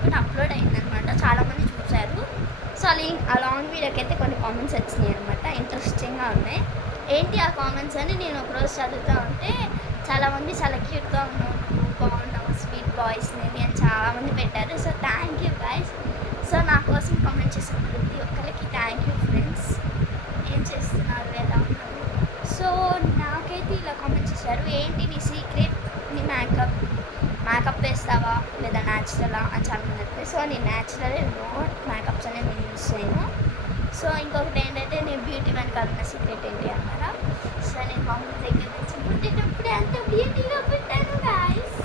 ఒకటి అప్లోడ్ అయిందనమాట, చాలామంది చూశారు. సో ఆ లాంగ్ వీడియోకి అయితే కొన్ని కామెంట్స్ వచ్చినాయి అనమాట, ఇంట్రెస్టింగ్గా ఉన్నాయి. ఏంటి ఆ కామెంట్స్ అని నేను ఒకరోజు చదువుతూ ఉంటే చాలామంది చాలా క్యూట్గా ఉన్నావు, బాగున్నావు, స్వీట్ బాయ్స్ నేమి అని చాలామంది పెట్టారు. So thank you guys. So నా కోసం కామెంట్ చేసిన ప్రతి ఒక్కరికి థ్యాంక్ యూ ఫ్రెండ్స్. ఏం చేస్తున్నారు, ఎలా ఉన్నారు? సో నాకైతే ఇలా కామెంట్ చేశారు, ఏంటి నీ సీక్రెట్, నీ మేకప్ వేస్తావా లేదా న్యాచురలా అని చాలామంది చెప్పారు. సో నేను న్యాచురలే, నో మేకప్స్ అనేది నేను యూజ్ చేయను. సో ఇంకొకటి ఏంటంటే నేను బ్యూటీ వెనకాల ఉన్న సీక్రెట్ ఏంటి అన్నారా? సో నేను మమ్మీ దగ్గర నుంచి పుట్టేటప్పుడే అంత బ్యూటీగా పుట్టాను గాయస్.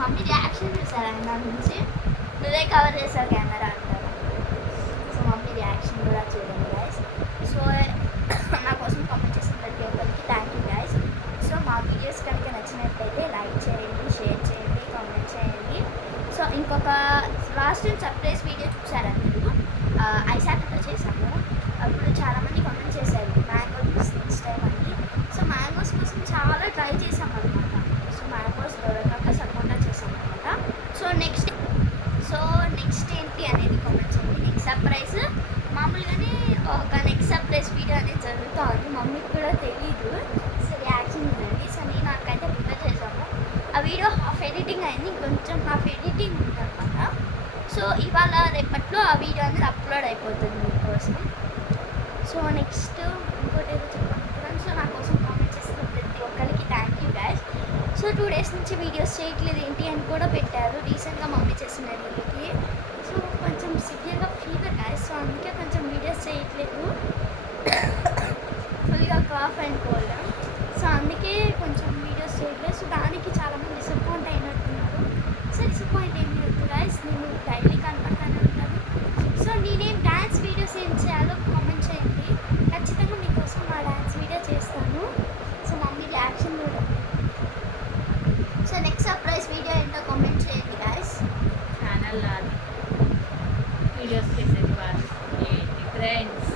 మమ్మీ రియాక్షన్ చూసారా నా నుంచి, నువ్వే కవర్ చేసావు కెమెరా అంటారు. సో మమ్మీ రియాక్షన్ కూడా చూడండి గాయస్. సో నా కోసం కామెంట్ చేసిన ప్రతి ఒక్కరికి థ్యాంక్ యూ గాయస్. సో మా వీడియోస్ కనుక నచ్చినట్లయితే లైక్ చేయండి, షేర్ చేయండి, కామెంట్ చేయండి. సో ఇంకొక లాస్ట్ టైం సర్ప్రైజ్ వీడియో చూసారా మీరు, ఐసాక్తో చేశాము. అప్పుడు చాలామంది కామెంట్ చేశారు మ్యాంగో జ్యూస్ నెక్స్ట్ టైం అని. సో మ్యాంగోస్ కోసం చాలా ట్రై చేసాం అనమాట. సో మ్యాంగోస్ దొరకక సపోటా చేసాం అనమాట. సో నెక్స్ట్ ఏంటి అనేది కామెంట్స్ ఉంది. నెక్స్ట్ సర్ప్రైజ్ మామూలుగానే ఒక నెక్స్ట్ సర్ప్రైజ్ వీడియో అనేది జరుగుతుంది, మమ్మీకి కూడా తెలీదు. సో రియాక్షన్ ఉందండి. సో నేను నాకైతే ప్రిపేర్ చేసాము. ఆ వీడియో హాఫ్ ఎడిటింగ్ అయింది, ఇంకొంచెం హాఫ్ ఎడిటింగ్ ఉందన్నమాట. సో ఇవాళ రేపట్లో ఆ వీడియో అనేది అప్లోడ్ అయిపోతుంది మీకోసం. సో నెక్స్ట్ ఇంకోటి ఏదో చెప్పాను. సో నా కోసం కామెంట్ చేసిన ప్రతి ఒక్కరికి thank you guys. So 2 days నుంచి వీడియోస్ చేయట్లేదు ఏంటి అని కూడా పెట్టారు రీసెంట్గా మమ్మీ చేసిన వీడియోకి. సో కొంచెం సివియర్గా ఫీవర్ గైస్, సో అందుకే కొంచెం వీడియోస్ చేయట్లేదు, ఫుల్గా కాఫ్ అండ్ కోల్డ్. సో అందుకే కొంచెం వీడియోస్ చేయట్లేదు. సో దానికి చాలామంది డిసప్పాయింట్ అయినట్టున్నారు. సో డిసప్పాయింట్ ఏమి వద్దు గైస్, నేను డైలీ కనపడతానే ఉంటాను. సో నేనేం డ్యాన్స్ వీడియోస్ ఏం చేయాలో కామెంట్ చేయండి, ఖచ్చితంగా మీకోసం ఆ డ్యాన్స్ వీడియో చేస్తాను. సో మమ్మీ రియాక్షన్ కూడా. సో నెక్స్ట్ సర్ప్రైజ్ వీడియో ఏంటో కామెంట్ చేయండి గైస్. ఛానల్ వీడియోస్ చేసేది వాళ్ళు ఏంటి ఫ్రెండ్స్.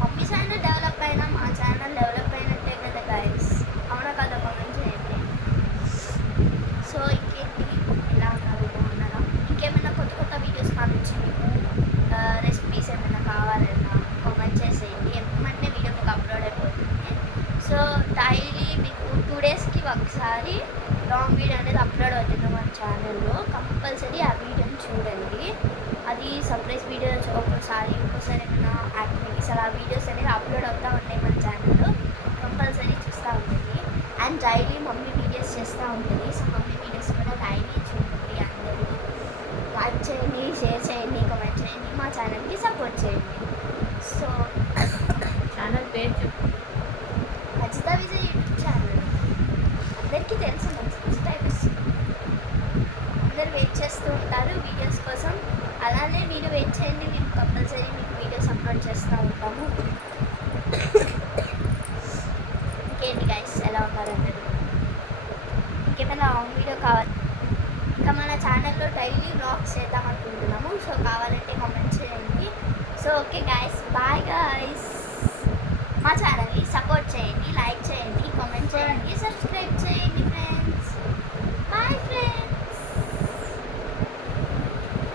మమ్మీ ఛానల్ డెవలప్ అయినా మా ఛానల్ డెవలప్ అయినట్టే కదా గైస్, అవునా కదా? కామెంట్ చేయండి. సో ఇంకేంటి, ఎలా ఉన్నారు, బాగున్నారా? ఇంకేమైనా కొత్త కొత్త వీడియోస్ మా నుంచి మీకు రెసిపీస్ ఏమైనా కావాలన్నా కామెంట్ చేసేయండి, ఎప్పుడంటే వీడియో మీకు అప్లోడ్ అయిపోతుంది. సో డైలీ మీకు 2 daysకి ఒకసారి లాంగ్ వీడియో అనేది అప్లోడ్ అవుతుంది మన ఛానల్లో. కంపల్సరీ ఆ వీడియోని చూడండి. అది సర్ప్రైజ్ వీడియోస్ ఒక్కోసారి ఏమైనా యాక్టివిటీస్ అలా వీడియోస్ అనేది అప్లోడ్ అవుతూ ఉంటాయి మన ఛానల్లో, కంపల్సరీ చూస్తూ ఉంటుంది. అండ్ డైలీ మమ్మీ వీడియోస్ చేస్తూ ఉంటుంది. సో మమ్మీ వీడియోస్ కూడా డైలీ చూడండి. అందరూ లైక్ చేయండి, షేర్ చేయండి, కామెంట్ చేయండి, మా ఛానల్కి సపోర్ట్ చేయండి. సో ఛానల్ పేరు చెప్పు. అజిత విజయ్ యూట్యూబ్ ఛానల్ అందరికీ తెలుసు, సబ్స్క్రైబర్స్ అందరు వెయిట్ చేస్తూ ఉంటారు వీడియోస్ కోసం. అలానే మీరు వెయిట్ చేయండి, మేము కంపల్సరీ మీకు వీడియోస్ అప్లోడ్ చేస్తూ ఉంటాము. ఇంకేంటి గైస్, ఎలా ఉన్నారు అందరూ? ఇంకేమైనా లాంగ్ వీడియో కావాలి, ఇంకా మన ఛానల్లో డైలీ వ్లాగ్స్ చేద్దాం అనుకుంటున్నాము. సో కావాలంటే కామెంట్ చేయండి. So okay guys, bye guys. మా ఛానల్ని సపోర్ట్ చేయండి, లైక్ చేయండి, కామెంట్ చేయండి, సబ్స్క్రైబ్ చేయండి.